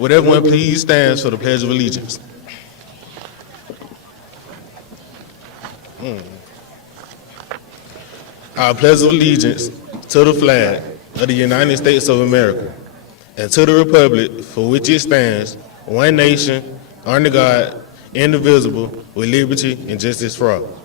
Would everyone please stand for the Pledge of Allegiance? I pledge allegiance to the flag of the United States of America and to the republic for which it stands, one nation, under God, indivisible, with liberty and justice for all.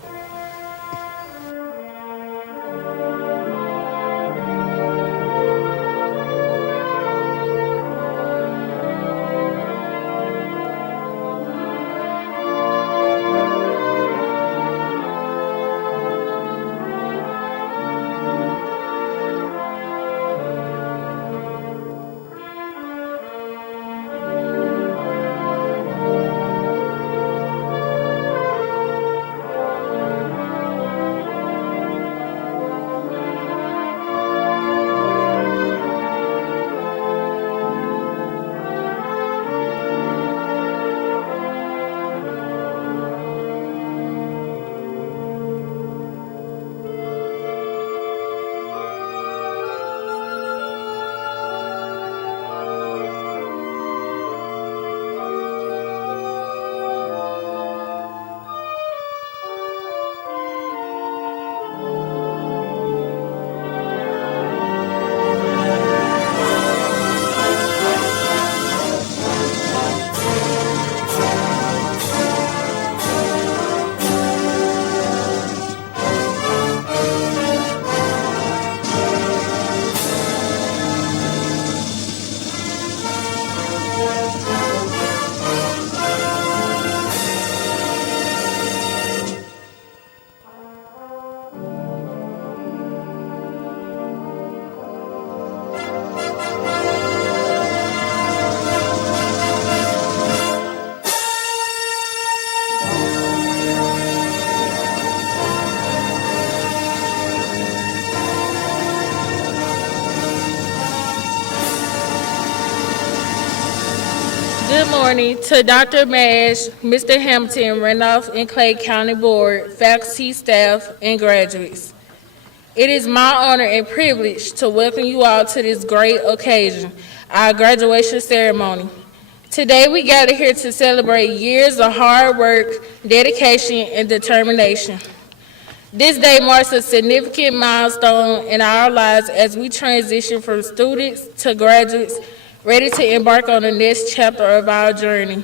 Good morning to Dr. Mash, Mr. Hampton, Randolph and Clay County Board, faculty, staff, and graduates. It is my honor and privilege to welcome you all to this great occasion, our graduation ceremony. Today we gather here to celebrate years of hard work, dedication, and determination. This day marks a significant milestone in our lives as we transition from students to graduates ready to embark on the next chapter of our journey.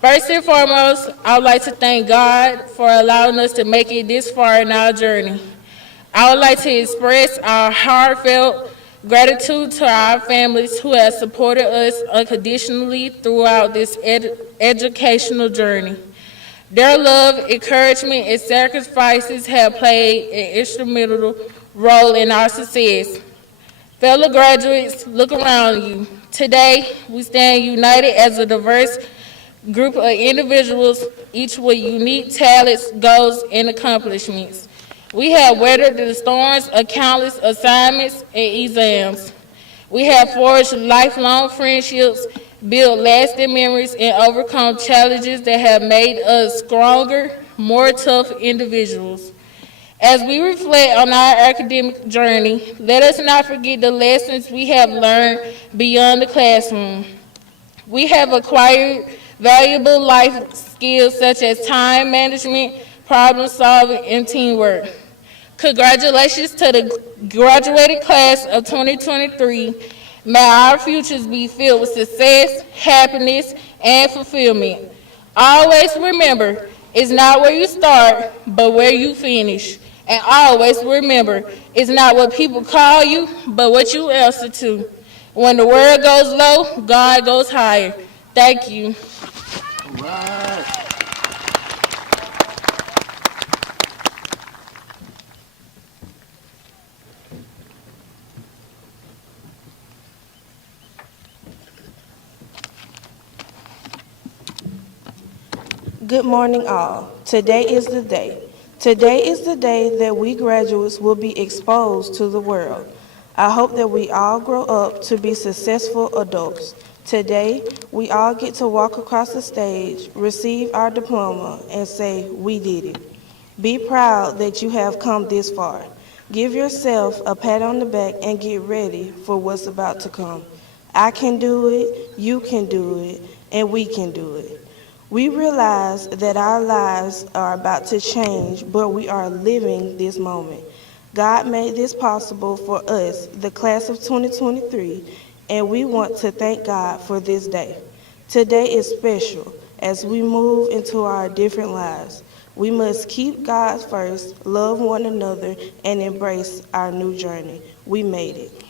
First and foremost, I would like to thank God for allowing us to make it this far in our journey. I would like to express our heartfelt gratitude to our families who have supported us unconditionally throughout this educational journey. Their love, encouragement, and sacrifices have played an instrumental role in our success. Fellow graduates, look around you. Today, we stand united as a diverse group of individuals, each with unique talents, goals, and accomplishments. We have weathered the storms of countless assignments and exams. We have forged lifelong friendships, built lasting memories, and overcome challenges that have made us stronger, more tough individuals. As we reflect on our academic journey, let us not forget the lessons we have learned beyond the classroom. We have acquired valuable life skills such as time management, problem solving, and teamwork. Congratulations to the graduated class of 2023. May our futures be filled with success, happiness, and fulfillment. Always remember, it's not where you start, but where you finish. And always remember, it's not what people call you, but what you answer to. When the world goes low, God goes higher. Thank you. All right. Good morning, all. Today is the day. Today is the day that we graduates will be exposed to the world. I hope that we all grow up to be successful adults. Today, we all get to walk across the stage, receive our diploma, and say, we did it. Be proud that you have come this far. Give yourself a pat on the back and get ready for what's about to come. I can do it, you can do it, and we can do it. We realize that our lives are about to change, but we are living this moment. God made this possible for us, the class of 2023, and we want to thank God for this day. Today is special as we move into our different lives. We must keep God first, love one another, and embrace our new journey. We made it.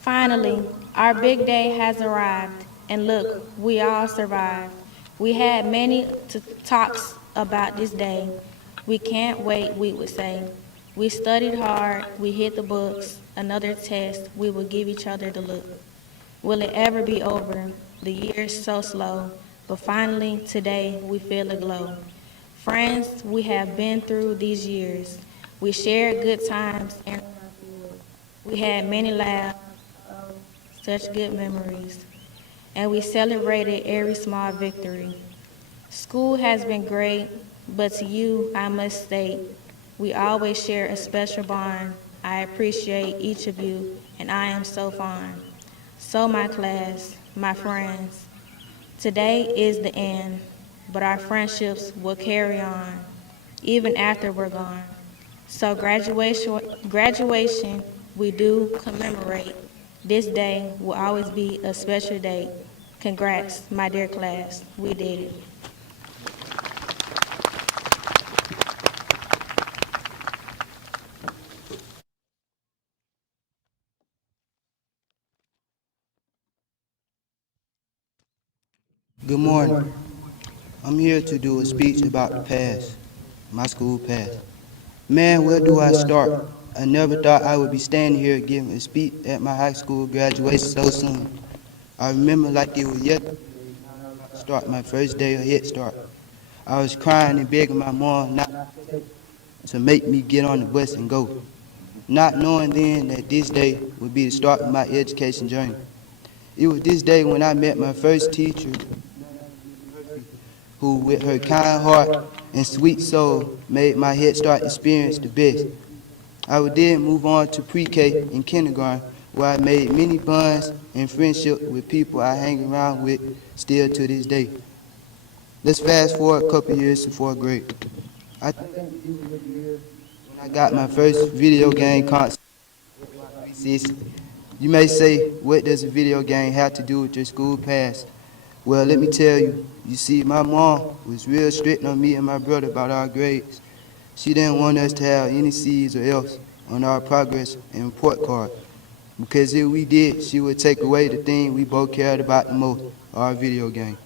Finally, our big day has arrived, and look, we all survived. We had many talks about this day. We can't wait, we would say. We studied hard, we hit the books, another test, we will give each other the look. Will it ever be over? The years so slow, but finally, today, we feel a glow. Friends, we have been through these years. We shared good times and we had many laughs, such good memories, and we celebrated every small victory. School has been great, but to you, I must state, we always share a special bond. I appreciate each of you, and I am so fond. So my class, my friends, today is the end, but our friendships will carry on, even after we're gone. So graduation, we do commemorate. This day will always be a special day. Congrats, my dear class. We did it. Good morning. I'm here to do a speech about the past, my school past. Man, where do I start? I never thought I would be standing here giving a speech at my high school graduation so soon. I remember like it was yesterday, start my first day of Head Start. I was crying and begging my mom not to make me get on the bus and go, not knowing then that this day would be the start of my education journey. It was this day when I met my first teacher, who with her kind heart and sweet soul made my Head Start experience the best. I would then move on to pre-K and kindergarten, where I made many bonds and friendship with people I hang around with still to this day. Let's fast forward a couple years to fourth grade. I think when I got my first video game console. You may say, what does a video game have to do with your school past? Well, let me tell you, you see, my mom was real strict on me and my brother about our grades. She didn't want us to have any C's or F's on our progress and report card, because if we did, she would take away the thing we both cared about the most, our video game.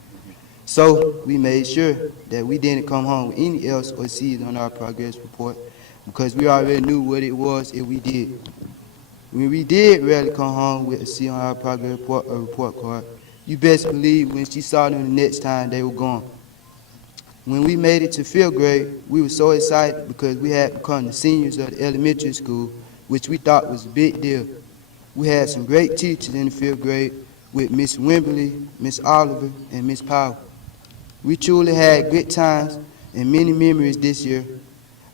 So we made sure that we didn't come home with any F's or C's on our progress report, because we already knew what it was if we did. When we did rarely come home with a C on our progress report or report card, you best believe when she saw them the next time, they were gone. When we made it to fifth grade, we were so excited because we had become the seniors of the elementary school, which we thought was a big deal. We had some great teachers in the fifth grade with Miss Wimberly, Miss Oliver, and Miss Powell. We truly had good times and many memories this year.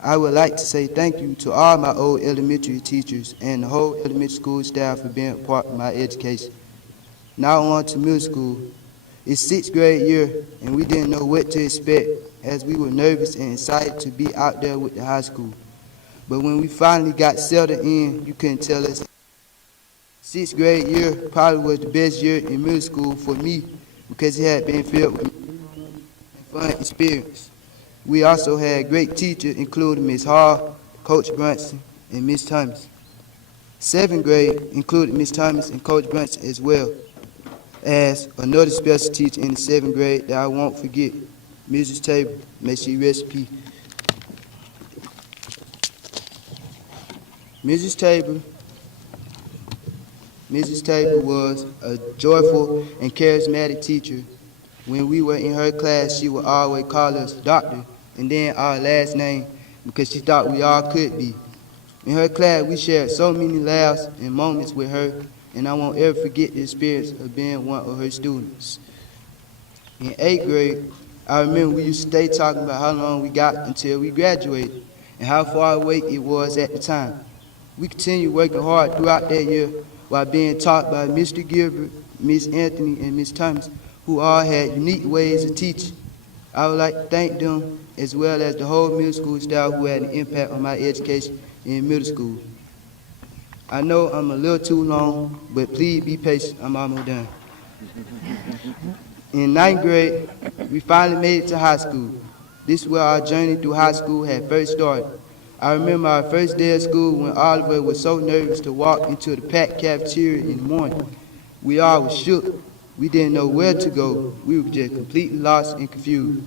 I would like to say thank you to all my old elementary teachers and the whole elementary school staff for being a part of my education. Now on to middle school. It's sixth grade year, and we didn't know what to expect as we were nervous and excited to be out there with the high school. But when we finally got settled in, you couldn't tell us. Sixth grade year probably was the best year in middle school for me because it had been filled with fun experience. We also had great teachers, including Miss Hall, Coach Brunson, and Miss Thomas. Seventh grade included Miss Thomas and Coach Brunson as well as another special teacher in the seventh grade that I won't forget, Mrs. Tabor. May she rest in peace. Mrs. Tabor was a joyful and charismatic teacher. When we were in her class, she would always call us doctor and then our last name because she thought we all could be. In her class, we shared so many laughs and moments with her, and I won't ever forget the experience of being one of her students. In 8th grade, I remember we used to stay talking about how long we got until we graduated and how far away it was at the time. We continued working hard throughout that year while being taught by Mr. Gilbert, Miss Anthony, and Miss Thomas, who all had unique ways of teaching. I would like to thank them as well as the whole middle school staff who had an impact on my education in middle school. I know I'm a little too long, but please be patient, I'm almost done. In 9th grade, we finally made it to high school. This is where our journey through high school had first started. I remember our first day of school when Oliver was so nervous to walk into the packed cafeteria in the morning. We all were shook. We didn't know where to go. We were just completely lost and confused.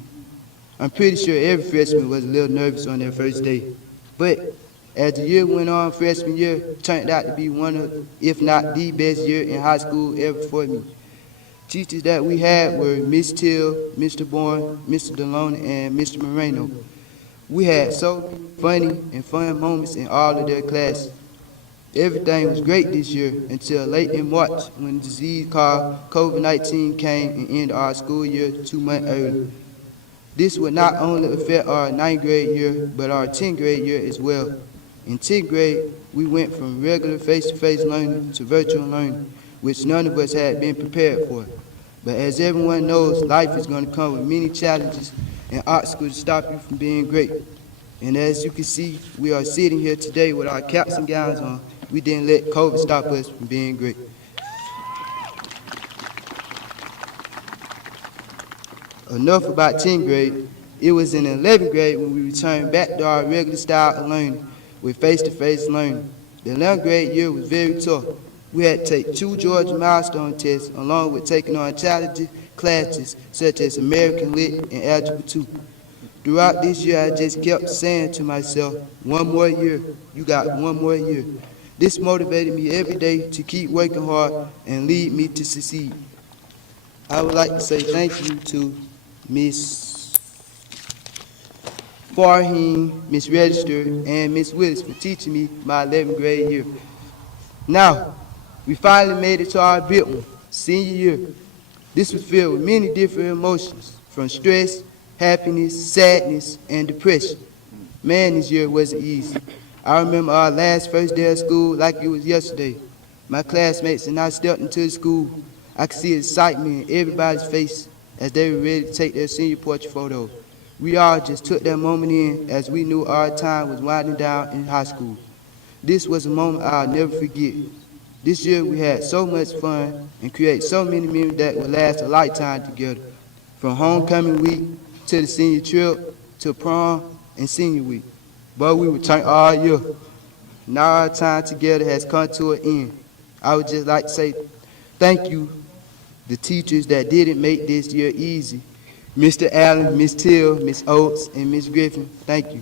I'm pretty sure every freshman was a little nervous on their first day. But as the year went on, freshman year turned out to be one of, if not the best year in high school ever for me. Teachers that we had were Miss Till, Mr. Bourne, Mr. Deloney, and Mr. Moreno. We had so funny and fun moments in all of their classes. Everything was great this year until late in March when the disease called COVID-19 came and ended our school year 2 months early. This would not only affect our 9th grade year, but our 10th grade year as well. In 10th grade, we went from regular face-to-face learning to virtual learning, which none of us had been prepared for. But as everyone knows, life is going to come with many challenges and obstacles to stop you from being great. And as you can see, we are sitting here today with our caps and gowns on. We didn't let COVID stop us from being great. Enough about 10th grade. It was in 11th grade when we returned back to our regular style of learning with face-to-face learning. The 11th grade year was very tough. We had to take 2 Georgia milestone tests along with taking on challenging classes such as American Lit and Algebra 2. Throughout this year, I just kept saying to myself, one more year, you got one more year. This motivated me every day to keep working hard and lead me to succeed. I would like to say thank you to Miss Farheen, Miss Register, and Miss Willis for teaching me my 11th grade year. Now, we finally made it to our big one, senior year. This was filled with many different emotions, from stress, happiness, sadness, and depression. Man, this year wasn't easy. I remember our first day of school like it was yesterday. My classmates and I stepped into the school. I could see excitement in everybody's face as they were ready to take their senior portrait photo. We all just took that moment in as we knew our time was winding down in high school. This was a moment I'll never forget. This year we had so much fun and created so many memories that would last a lifetime together. From homecoming week to the senior trip to prom and senior week. But we returned all year. Now our time together has come to an end. I would just like to say thank you, the teachers that didn't make this year easy. Mr. Allen, Miss Till, Miss Oates, and Miss Griffin, thank you.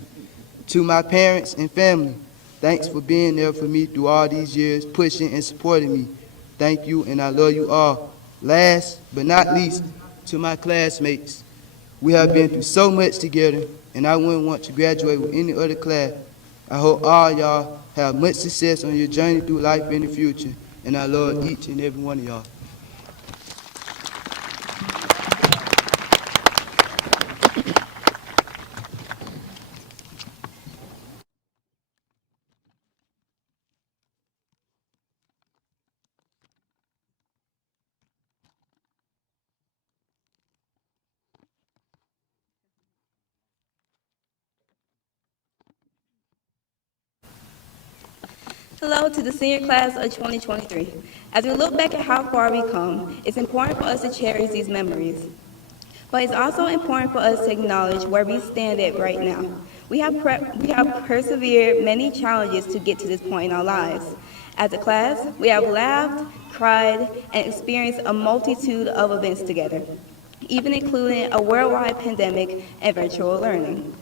To my parents and family, thanks for being there for me through all these years, pushing and supporting me. Thank you, and I love you all. Last but not least, to my classmates. We have been through so much together, and I wouldn't want to graduate with any other class. I hope all y'all have much success on your journey through life in the future, and I love each and every one of y'all. Hello to the senior class of 2023. As we look back at how far we've come, it's important for us to cherish these memories. But it's also important for us to acknowledge where we stand at right now. We have persevered many challenges to get to this point in our lives. As a class, we have laughed, cried, and experienced a multitude of events together, even including a worldwide pandemic and virtual learning.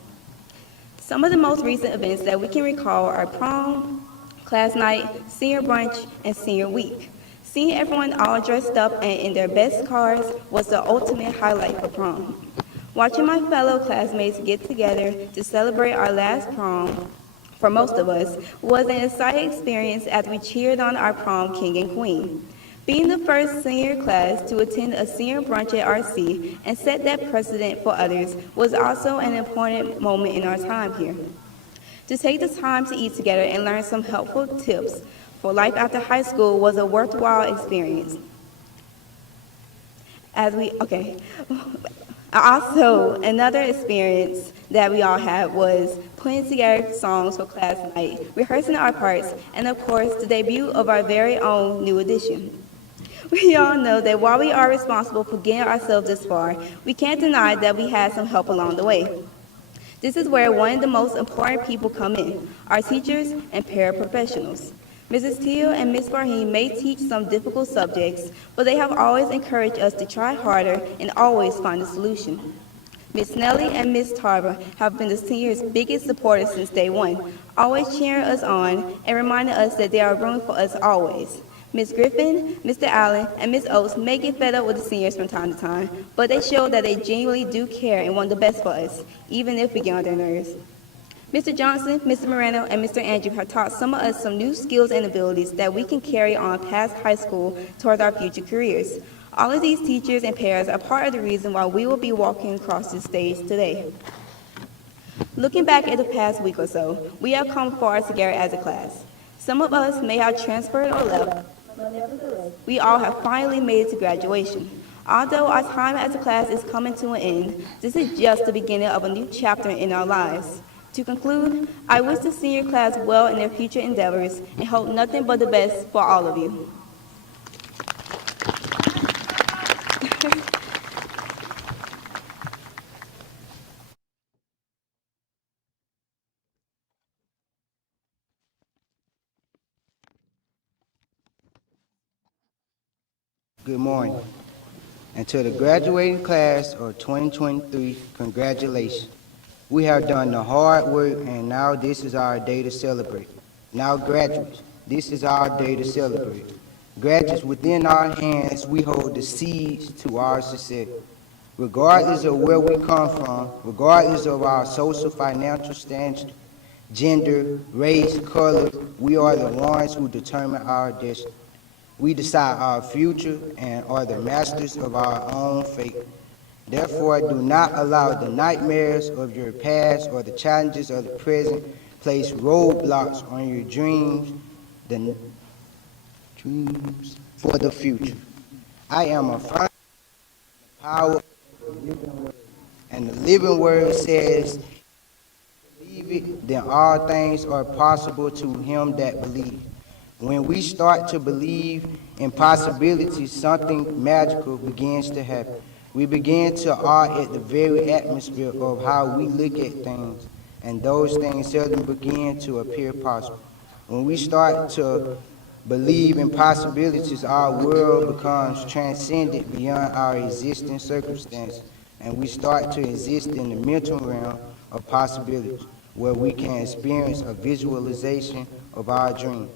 Some of the most recent events that we can recall are prom, class night, senior brunch, and senior week. Seeing everyone all dressed up and in their best cars was the ultimate highlight for prom. Watching my fellow classmates get together to celebrate our last prom, for most of us, was an exciting experience as we cheered on our prom king and queen. Being the first senior class to attend a senior brunch at RC and set that precedent for others was also an important moment in our time here. To take the time to eat together and learn some helpful tips for life after high school was a worthwhile experience. Also, another experience that we all had was putting together songs for class night, rehearsing our parts, and of course, the debut of our very own new edition. We all know that while we are responsible for getting ourselves this far, we can't deny that we had some help along the way. This is where one of the most important people come in, our teachers and paraprofessionals. Mrs. Teal and Ms. Farheen may teach some difficult subjects, but they have always encouraged us to try harder and always find a solution. Ms. Snelly and Ms. Tarver have been the seniors' biggest supporters since day one, always cheering us on and reminding us that there are room for us always. Ms. Griffin, Mr. Allen, and Ms. Oates may get fed up with the seniors from time to time, but they show that they genuinely do care and want the best for us, even if we get on their nerves. Mr. Johnson, Mr. Moreno, and Mr. Andrew have taught some of us some new skills and abilities that we can carry on past high school towards our future careers. All of these teachers and pairs are part of the reason why we will be walking across this stage today. Looking back at the past week or so, we have come far together as a class. Some of us may have transferred or left, but nevertheless, we all have finally made it to graduation. Although our time as a class is coming to an end, this is just the beginning of a new chapter in our lives. To conclude, I wish the senior class well in their future endeavors and hope nothing but the best for all of you. Good morning. And to the graduating class of 2023, congratulations. We have done the hard work, and now this is our day to celebrate. Now, graduates, this is our day to celebrate. Graduates, within our hands, we hold the seeds to our success. Regardless of where we come from, regardless of our social, financial status, gender, race, color, we are the ones who determine our destiny. We decide our future and are the masters of our own fate. Therefore, do not allow the nightmares of your past or the challenges of the present place roadblocks on your dreams for the future. I am a firm power of the living word, and the living word says, believe it, then all things are possible to him that believes. When we start to believe in possibilities, something magical begins to happen. We begin to awe at the very atmosphere of how we look at things, and those things seldom begin to appear possible. When we start to believe in possibilities, our world becomes transcendent beyond our existing circumstances, and we start to exist in the mental realm of possibilities, where we can experience a visualization of our dream.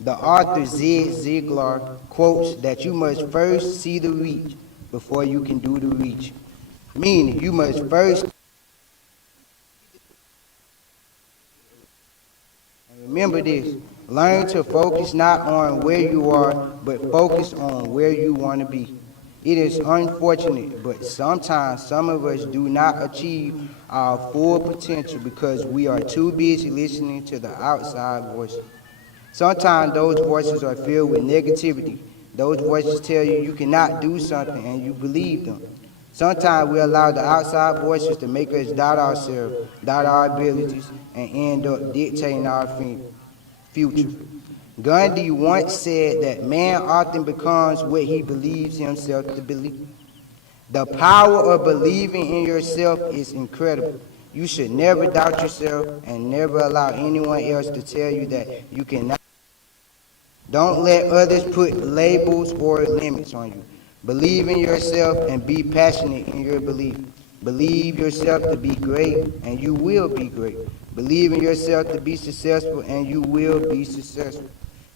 The author Zig Ziglar quotes that you must first see the reach before you can do the reach. Meaning, you must first remember this. Learn to focus not on where you are, but focus on where you want to be. It is unfortunate, but sometimes some of us do not achieve our full potential because we are too busy listening to the outside voices. Sometimes those voices are filled with negativity. Those voices tell you you cannot do something and you believe them. Sometimes we allow the outside voices to make us doubt ourselves, doubt our abilities, and end up dictating our future. Gandhi once said that man often becomes what he believes himself to believe. The power of believing in yourself is incredible. You should never doubt yourself and never allow anyone else to tell you that you cannot. Don't let others put labels or limits on you. Believe in yourself and be passionate in your belief. Believe yourself to be great and you will be great. Believe in yourself to be successful and you will be successful.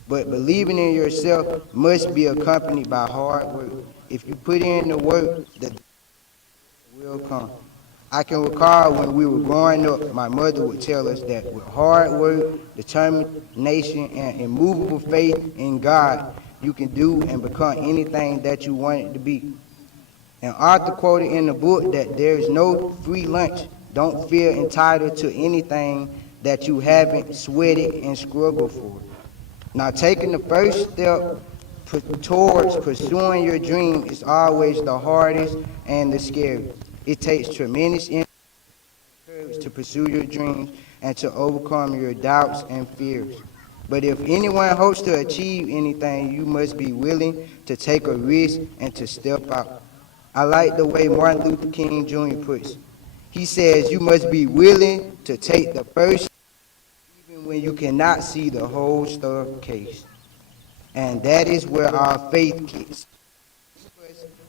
But believing in yourself must be accompanied by hard work. If you put in the work, the will come. I can recall when we were growing up, my mother would tell us that with hard work, determination, and immovable faith in God, you can do and become anything that you want it to be. An author quoted in the book that there is no free lunch. Don't feel entitled to anything that you haven't sweated and struggled for. Now, taking the first step towards pursuing your dream is always the hardest and the scariest. It takes tremendous courage to pursue your dreams and to overcome your doubts and fears. But if anyone hopes to achieve anything, you must be willing to take a risk and to step out. I like the way Martin Luther King Jr. puts it. He says you must be willing to take the first step even when you cannot see the whole staircase. And that is where our faith kicks.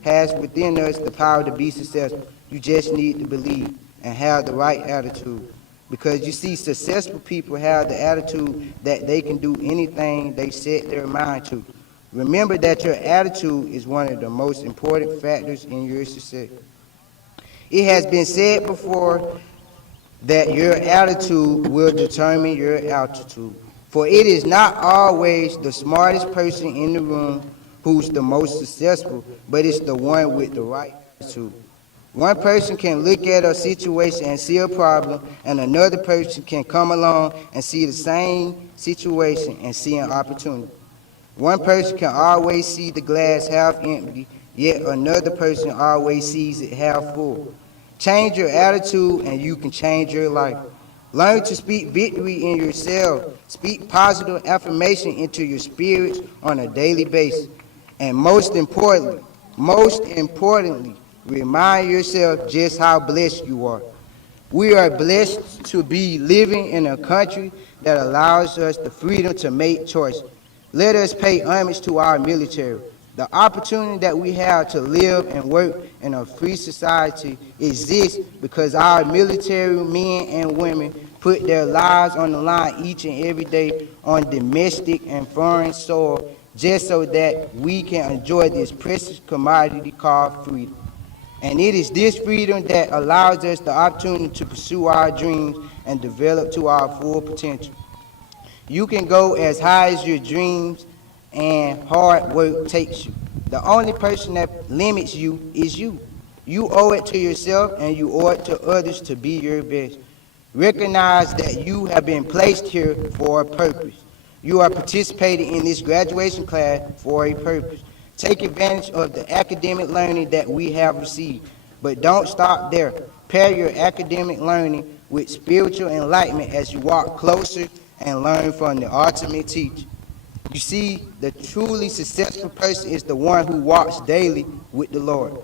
Has within us the power to be successful. You just need to believe and have the right attitude. Because you see, successful people have the attitude that they can do anything they set their mind to. Remember that your attitude is one of the most important factors in your success. It has been said before that your attitude will determine your altitude. For it is not always the smartest person in the room who's the most successful, but it's the one with the right attitude. One person can look at a situation and see a problem, and another person can come along and see the same situation and see an opportunity. One person can always see the glass half empty, yet another person always sees it half full. Change your attitude and you can change your life. Learn to speak victory in yourself. Speak positive affirmation into your spirits on a daily basis. And most importantly, remind yourself just how blessed you are. We are blessed to be living in a country that allows us the freedom to make choices. Let us pay homage to our military. The opportunity that we have to live and work in a free society exists because our military men and women put their lives on the line each and every day on domestic and foreign soil just so that we can enjoy this precious commodity called freedom. And it is this freedom that allows us the opportunity to pursue our dreams and develop to our full potential. You can go as high as your dreams and hard work takes you. The only person that limits you is you. You owe it to yourself and you owe it to others to be your best. Recognize that you have been placed here for a purpose. You are participating in this graduation class for a purpose. Take advantage of the academic learning that we have received. But don't stop there. Pair your academic learning with spiritual enlightenment as you walk closer and learn from the ultimate teacher. You see, the truly successful person is the one who walks daily with the Lord,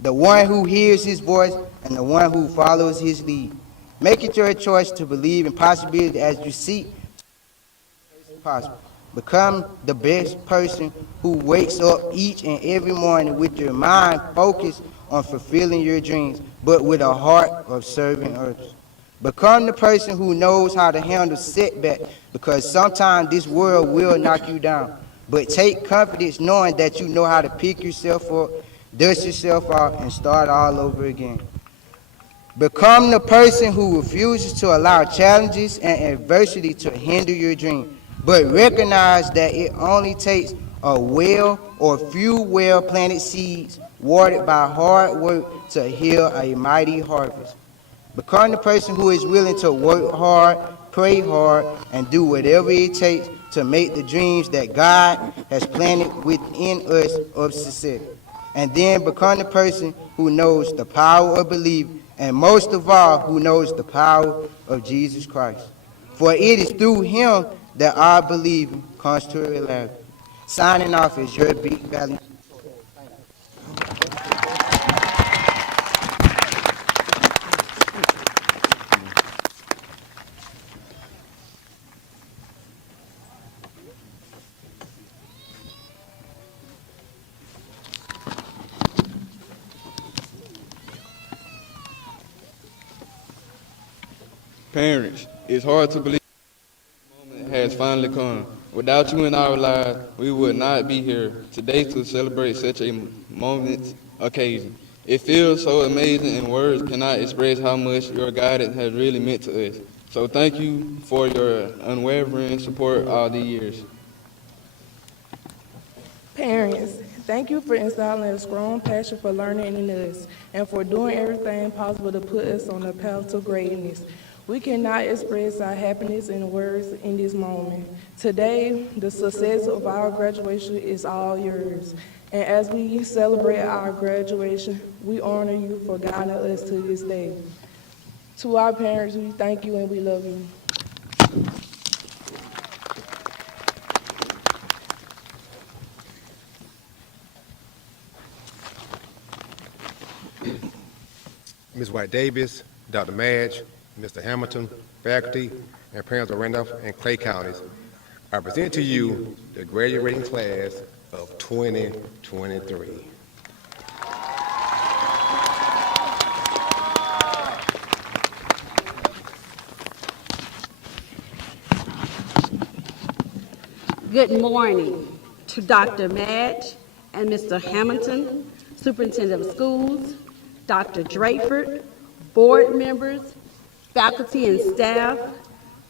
the one who hears his voice, and the one who follows his lead. Make it your choice to believe in possibility as you seek to possible. Become the best person who wakes up each and every morning with your mind focused on fulfilling your dreams, but with a heart of serving others. Become the person who knows how to handle setbacks, because sometimes this world will knock you down. But take confidence knowing that you know how to pick yourself up, dust yourself off, and start all over again. Become the person who refuses to allow challenges and adversity to hinder your dream, but recognize that it only takes a well or few well-planted seeds watered by hard work to yield a mighty harvest. Become the person who is willing to work hard, pray hard, and do whatever it takes to make the dreams that God has planted within us of success. And then become the person who knows the power of believing, and most of all, who knows the power of Jesus Christ. For it is through him that our believing comes to reality. Signing off is your Big Valley. Parents, it's hard to believe the moment has finally come. Without you in our lives, we would not be here today to celebrate such a momentous occasion. It feels so amazing, and words cannot express how much your guidance has really meant to us. So thank you for your unwavering support all these years. Parents, thank you for instilling a strong passion for learning in us and for doing everything possible to put us on the path to greatness. We cannot express our happiness in words in this moment. Today, the success of our graduation is all yours. And as we celebrate our graduation, we honor you for guiding us to this day. To our parents, we thank you and we love you. Ms. White Davis, Dr. Madge, Mr. Hamilton, faculty, and parents of Randolph and Clay counties, I present to you the graduating class of 2023. Good morning to Dr. Madge and Mr. Hamilton, Superintendent of Schools, Dr. Drayford, board members, faculty and staff,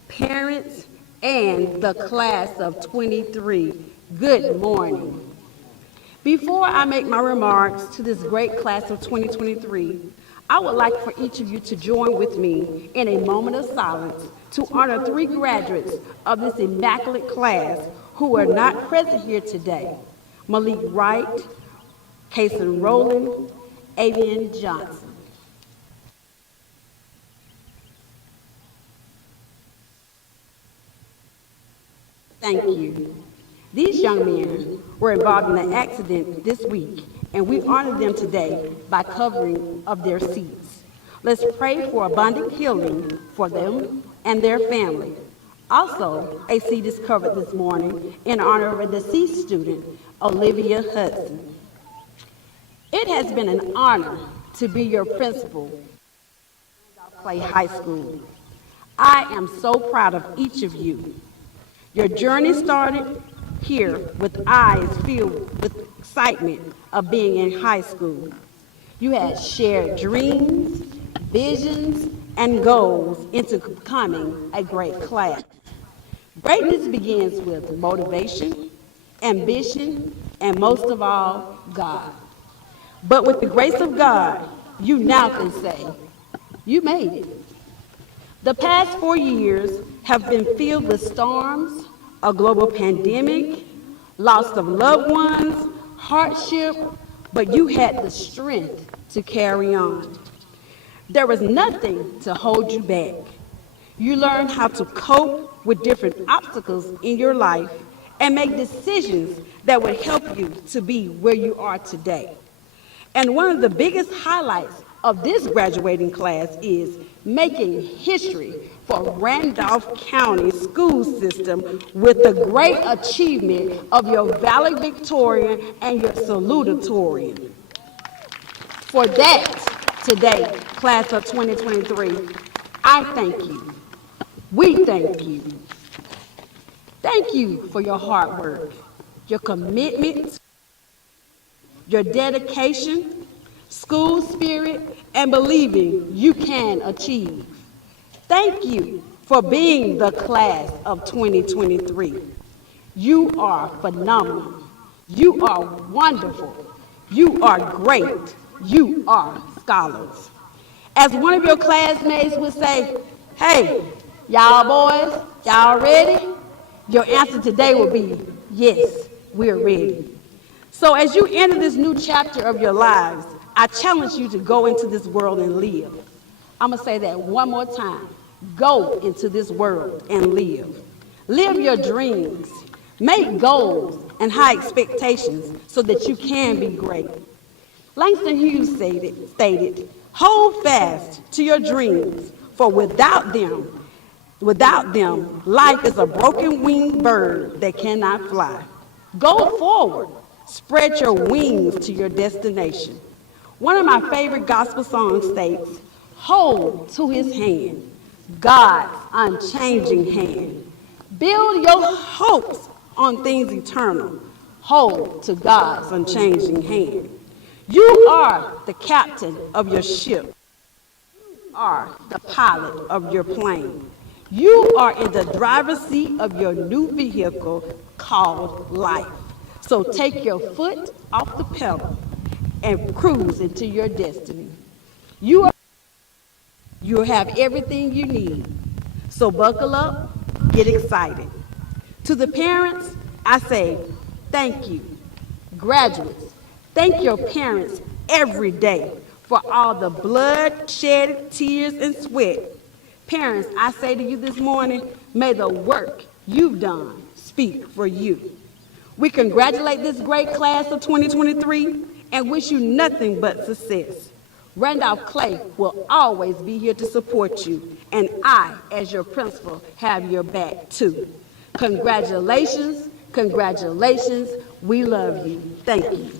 parents, and the class of 23. Good morning. Before I make my remarks to this great class of 2023, I would like for each of you to join with me in a moment of silence to honor 3 graduates of this immaculate class who are not present here today: Malik Wright, Kason Rowland, Avian Johnson. Thank you. These young men were involved in an accident this week, and we honor them today by covering of their seats. Let's pray for abundant healing for them and their family. Also, a seat is covered this morning in honor of a deceased student, Olivia Hudson. It has been an honor to be your principal at Randolph Clay High School. I am so proud of each of you. Your journey started here with eyes filled with excitement of being in high school. You had shared dreams, visions, and goals into becoming a great class. Greatness begins with motivation, ambition, and most of all, God. But with the grace of God, you now can say, you made it. The past 4 years have been filled with storms, a global pandemic, loss of loved ones, hardship, but you had the strength to carry on. There was nothing to hold you back. You learned how to cope with different obstacles in your life and make decisions that would help you to be where you are today. And one of the biggest highlights of this graduating class is making history for Randolph County school system with the great achievement of your valedictorian and your salutatorian. For that, today, class of 2023, I thank you. We thank you. Thank you for your hard work, your commitment, your dedication, school spirit, and believing you can achieve. Thank you for being the class of 2023. You are phenomenal. You are wonderful. You are great. You are scholars. As one of your classmates would say, hey, y'all boys, y'all ready? Your answer today will be, yes, we're ready. So as you enter this new chapter of your lives, I challenge you to go into this world and live. I'm going to say that one more time. Go into this world and live. Live your dreams. Make goals and high expectations so that you can be great. Langston Hughes stated, hold fast to your dreams, for without them, life is a broken-winged bird that cannot fly. Go forward. Spread your wings to your destination. One of my favorite gospel songs states, hold to his hand, God's unchanging hand. Build your hopes on things eternal. Hold to God's unchanging hand. You are the captain of your ship. You are the pilot of your plane. You are in the driver's seat of your new vehicle called life. So take your foot off the pedal and cruise into your destiny. You have everything you need. So buckle up, get excited. To the parents, I say thank you. Graduates, thank your parents every day for all the blood, shed, tears, and sweat. Parents, I say to you this morning, may the work you've done speak for you. We congratulate this great class of 2023 and wish you nothing but success. Randolph Clay will always be here to support you, and I, as your principal, have your back too. Congratulations, congratulations. We love you. Thank you.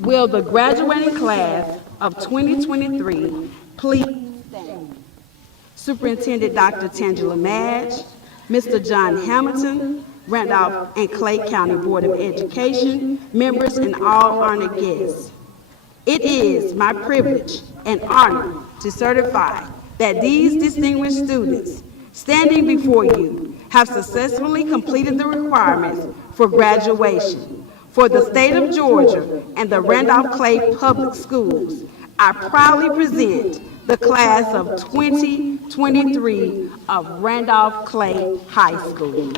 Will the graduating class of 2023 please stand? Superintendent Dr. Tangela Madge, Mr. John Hamilton, Randolph and Clay County Board of Education, members and all honored guests. It is my privilege and honor to certify that these distinguished students standing before you have successfully completed the requirements for graduation. For the state of Georgia and the Randolph Clay Public Schools, I proudly present the class of 2023 of Randolph Clay High School.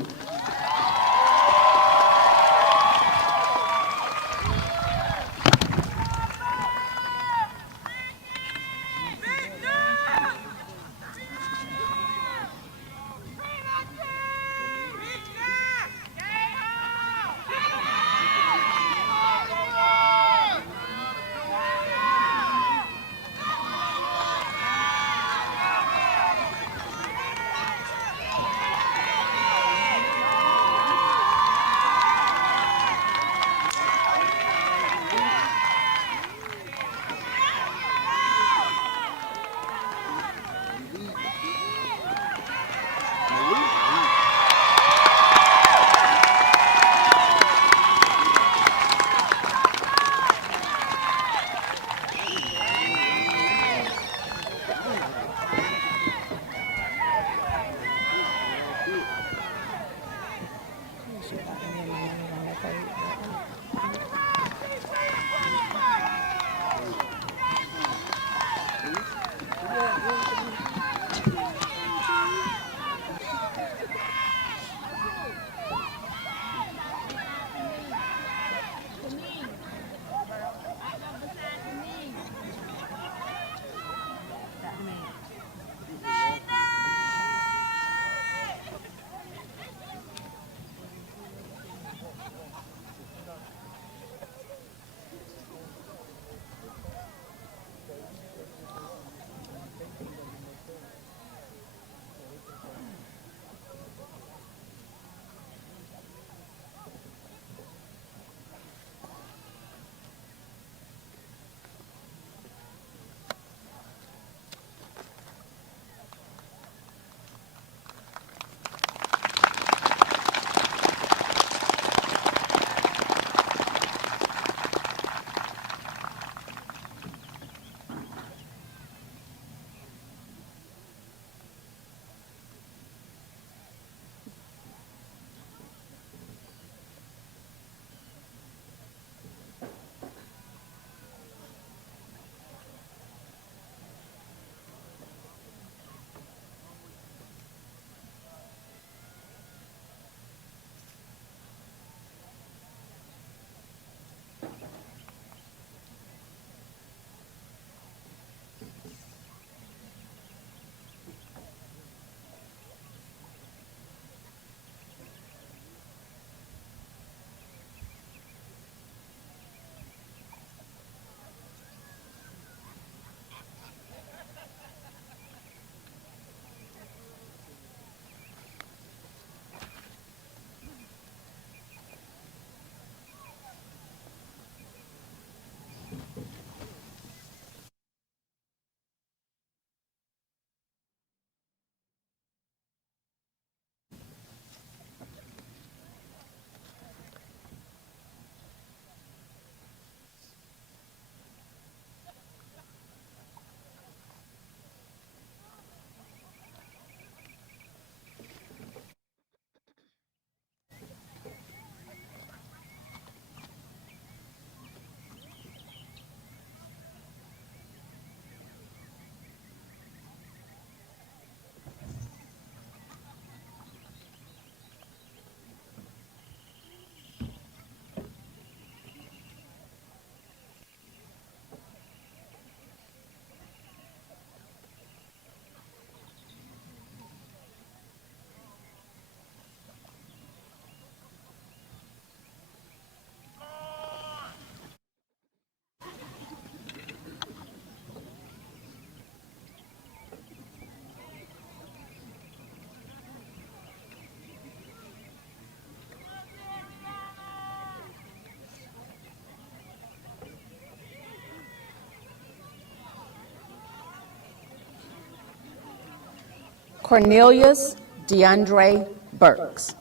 Cornelius DeAndre Burks.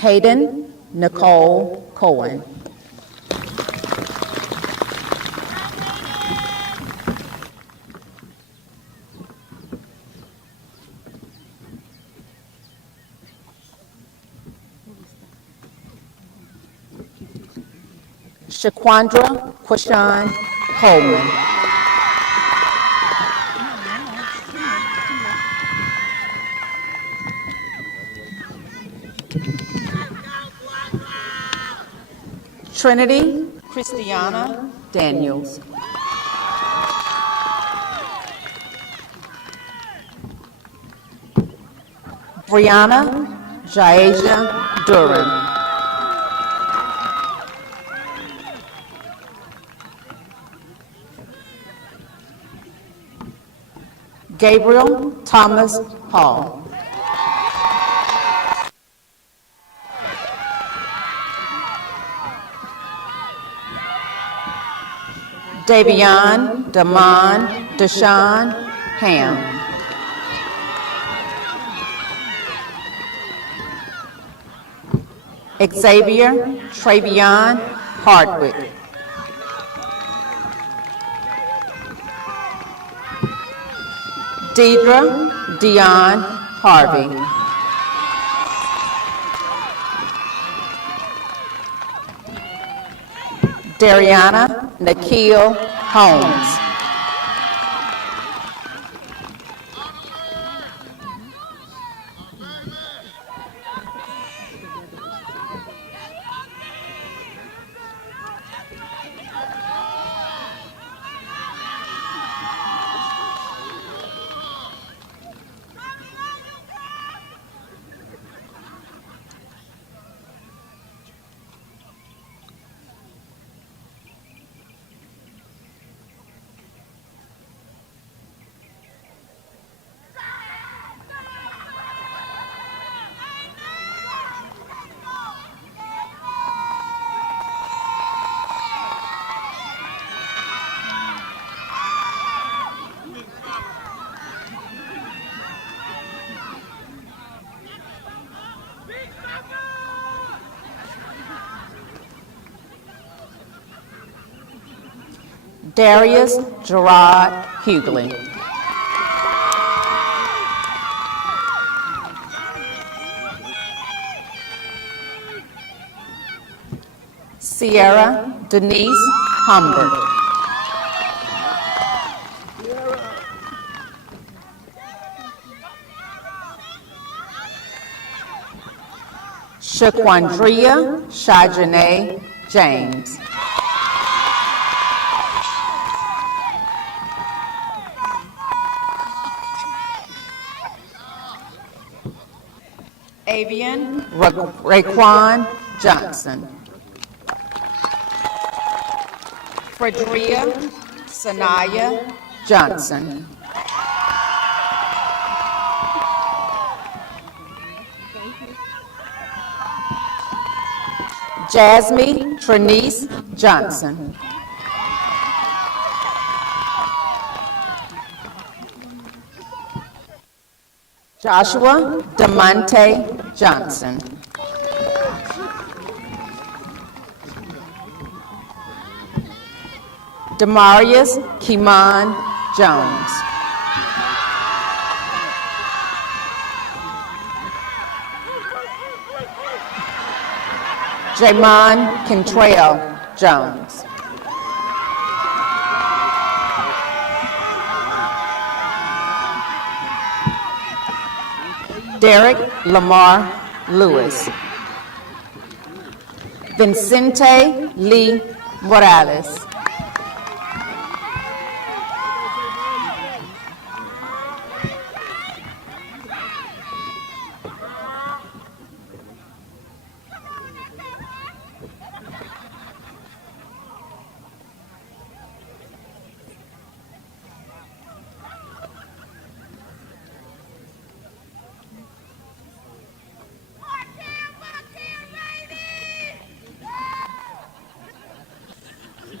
Hayden Nicole Cohen. Shaquandra Quashan Coleman. Trinity Christiana Daniels. Brianna Jaeja Duran. Gabriel Thomas Hall. Davion Damon Deshawn Ham. Xavier Travion Hardwick. Deidre Dion Harvey. Dariana Nikhil Holmes. Darius Gerard Hughley. Sierra Denise Humbert. Shaquandria Shajanae James. Avian Raquan Johnson. Fredria Sanaya Johnson. Jasmine Trinice Johnson. Joshua DeMonte Johnson. Demarius Kimon Jones. Jamon Kentrail Jones. Derek Lamar Lewis. Vincente Lee Morales.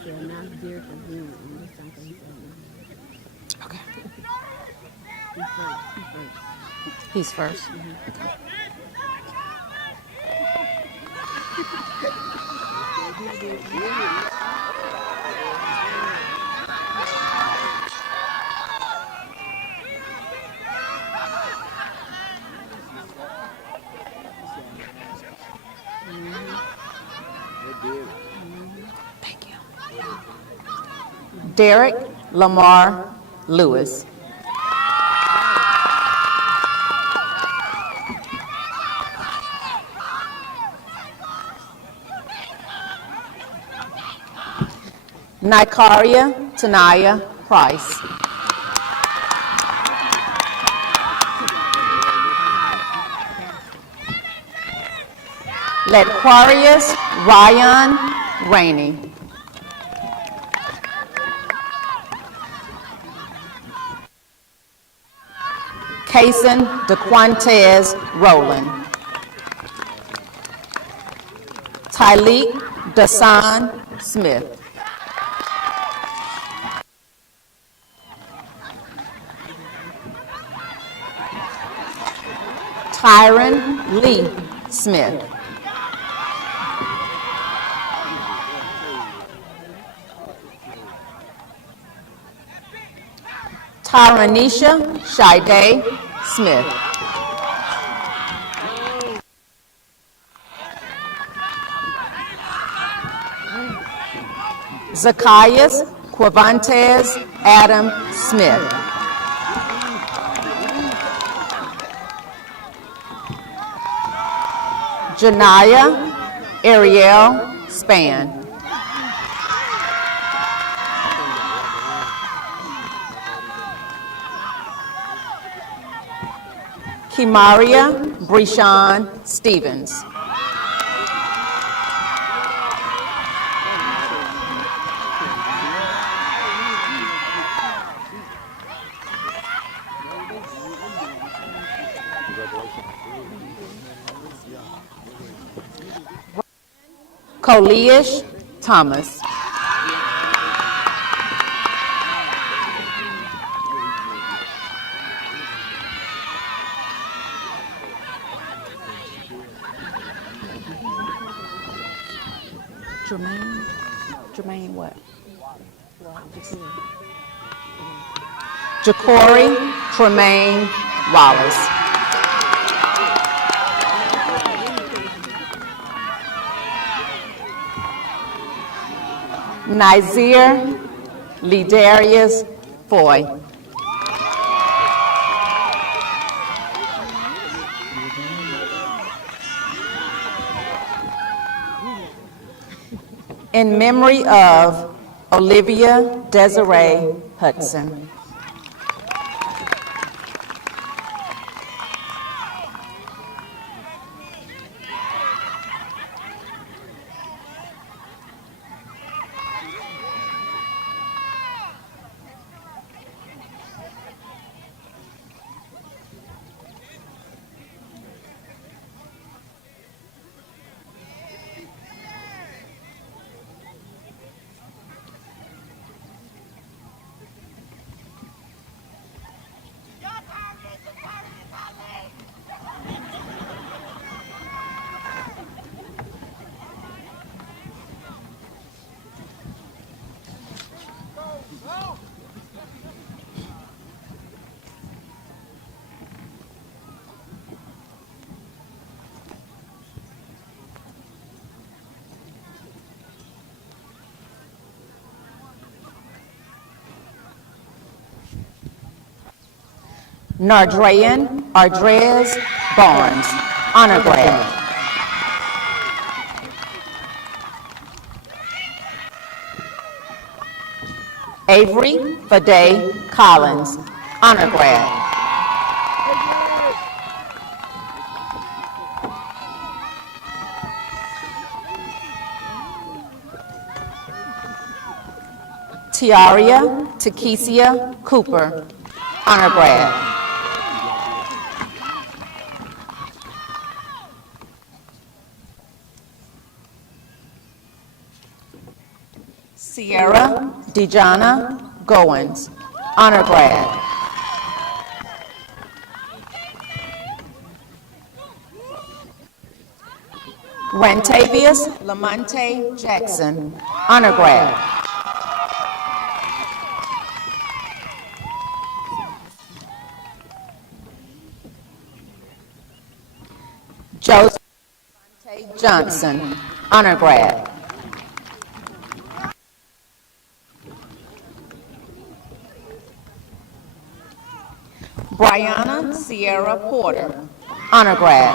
said announce Derek again, and this time he said no. Okay. He's first. He's first. Okay. Thank you. Derek Lamar Lewis. Nikaria Tanaya Price. Letquarius Ryan Rainey. Kason DeQuantez Rowland. Tyleek Dasan Smith. Tyron Lee Smith. Tyranisha Shide Smith. Zacchaeus Quavantes Adam Smith. Janaya Ariel Span. Kimaria Brishan Stevens. Coliish Thomas. Jermaine what? Jacory Tremaine Wallace. Nizir Lidarius Foy. In memory of Olivia Desiree Hudson. Nardrean Ardrez Barnes, honor grad. Avery Fade Collins, honor grad. Tiaria Takesia Cooper, honor grad. Sierra Dejana Goins, honor grad. Rantavius Lamonte Jackson, honor grad. Joseph Lamonte Johnson, honor grad. Brianna Sierra Porter, honor grad.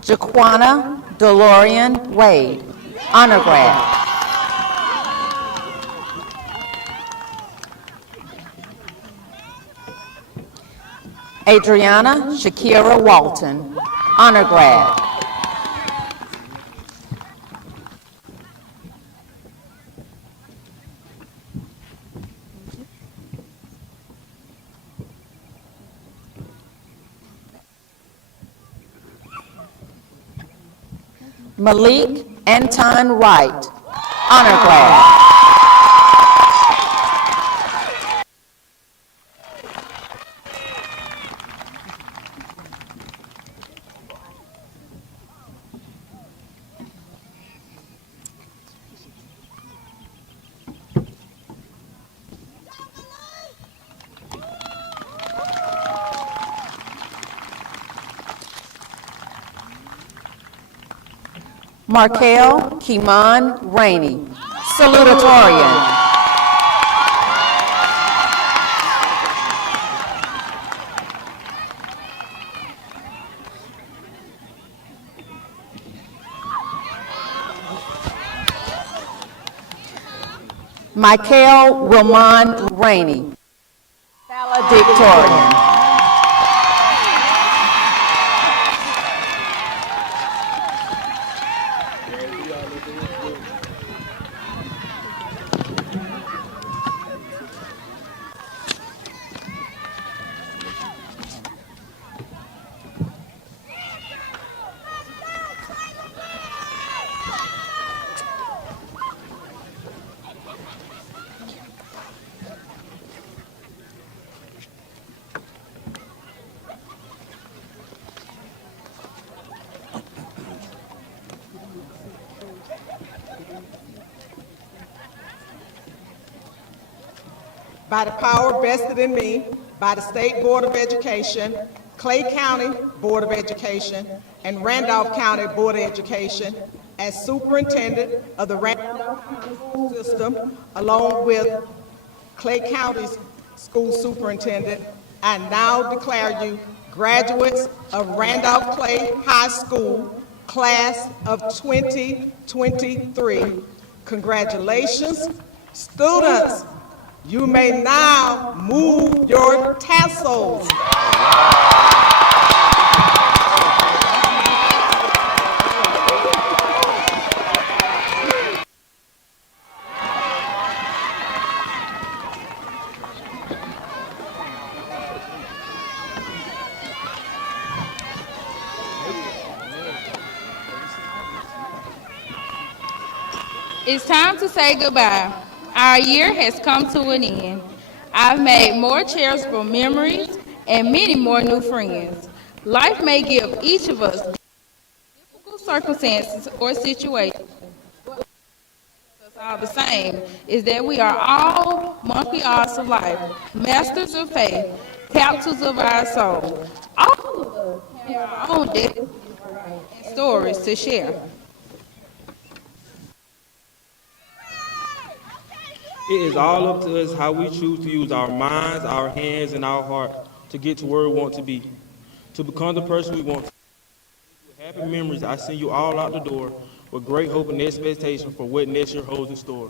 Jaquana DeLorean Wade, honor grad. Adriana Shakira Walton, honor grad. Malik Anton Wright, honor grad. Markel Kimon Rainey, salutatorian. Michael Wilmon Rainey, valedictorian. By the power vested in me by the State Board of Education, Clay County Board of Education, and Randolph County Board of Education, as superintendent of the Randolph County School System, along with Clay County's school superintendent, I now declare you graduates of Randolph Clay High School, class of 2023. Congratulations, students. You may now move your tassels. It's time to say goodbye. Our year has come to an end. I've made more cherisable memories and many more new friends. Life may give each of us difficult circumstances or situations. What makes us all the same is that we are all monkey odds of life, masters of faith, captives of our soul. All of us have our own destinies and stories to share. It is all up to us how we choose to use our minds, our hands, and our heart to get to where we want to be, to become the person we want to be. With happy memories, I send you all out the door with great hope and expectation for what next year holds in store.